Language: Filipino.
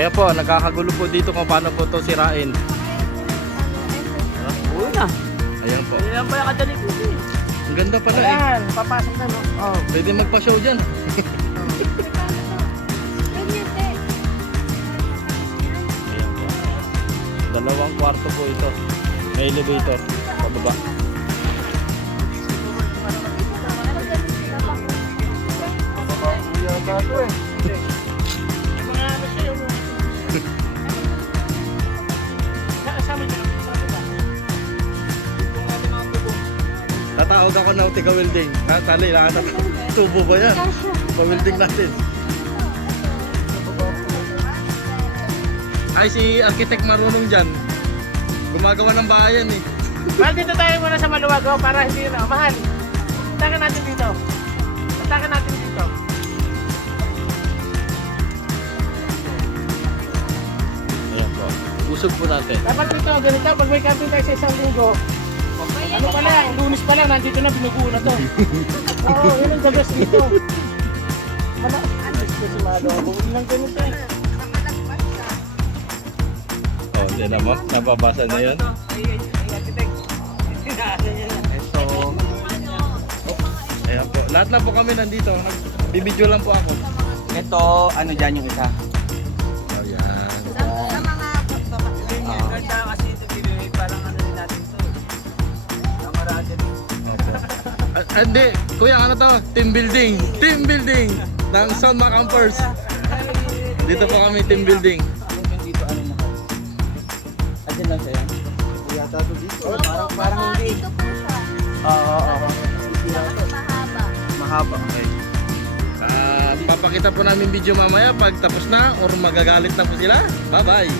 Kaya po, nagkakagulo po dito kung paano po ito sirain. Oo na. Ayan po. Ayan pa yung kadali ko. Ang ganda pala eh. Ayan, papasok na no. Oh. Pwede magpa-show dyan. Ayan po. Dalawang kwarto po ito. May elevator. Pababa. Tatawag ako ng tiga welding. Tali, tubo ba yan? Pa-welding natin. Ay, si architect marunong dyan. Gumagawa ng bahayan eh. Mahal, dito tayo muna sa Maluwago para hindi na. Mahal, puntakan natin dito. Puntakan natin dito. Ayan po. Usog po natin. Dapat dito, ganito, pag may camping tayo sa isang linggo, ano pa lang, Lunes pa lang, nandito na, binubuo na to. Oo, yun ang the best dito. Ano si Malo, huwag lang ganito eh. Oh, hindi na mo. Nababasa na yun. Ito. Ayan po. Lahat na po kami nandito. Bibidyo lang po ako. Ito, ano dyan yung isa? Oh, yan. Hindi. Kuya, ano to? Team building. Team building. Ng Sound Campers. Dito po kami team building. Dito, ano na? Adyan lang siya yan? Yata ito dito. Parang hindi. Dito po siya. Oo. Mahaba. Mahaba. Okay. Papakita po namin video mamaya pag tapos na or magagalit na po sila. Bye-bye.